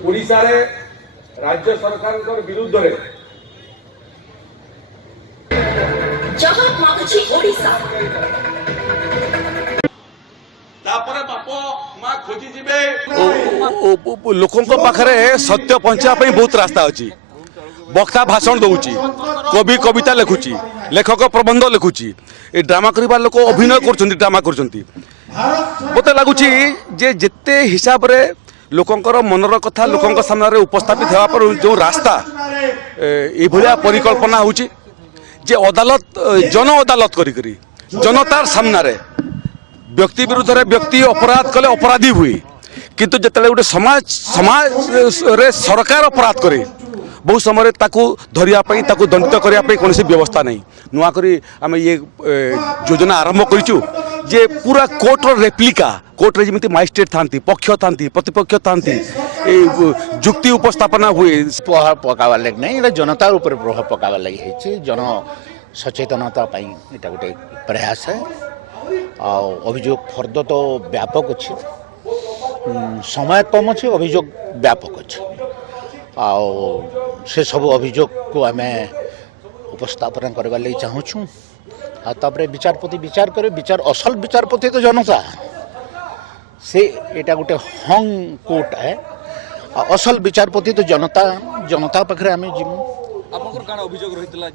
ओडिशा रे राज्य सरकार विरुद्ध रे जहां मागुची ओडिशा तापरे बाप मां खोजी जिबे लोकों पाखरे सत्य पहुंचा बहुत रास्ता अच्छी वक्ता भाषण दौची कवि कविता लिखुची लेखक प्रबंध लिखुची ये ड्रामा करने लोक अभिनय कर ड्रामा कर मत लगुच जेते हिसाब रे लोकंकर मनर कथा लोकंक सामने उपस्थापित होगा पर जो रास्ता ये परिकल्पना होची जे अदालत जन अदालत करी जनतार सामने व्यक्ति विरुद्ध रे व्यक्ति अपराध कले अपराधी हुए किंतु जिते गोटे समाज समाज रे सरकार अपराध करे बहुत समय ताकू धरिया ताकू दंडित करने कौन व्यवस्था नहीं नुआ करी आम ये योजना आरंभ करूँ जे पूरा कोर्टर रेप्लिका कोर्टे जमी मजिस्ट्रेट था पक्ष था प्रतिपक्ष था जुक्ति उपस्थापना हुए प्रभाव पकावा लगे नहीं जनतार ऊपर प्रभाव पकावा लगे जन सचेतनता यहाँ गोटे प्रयास है अभियोग फर्द तो व्यापक अच्छे समय कम अच्छे अभियोग व्यापक अच्छे से सब अभियोग को आम उपस्थापन करवा लगी चाहूँ तापर विचारपति विचार करे विचार असल विचारपति तो जनता से एटा गोटे हंग कोर्ट है असल विचारपति तो जनता जनता पाखे आम जीवु।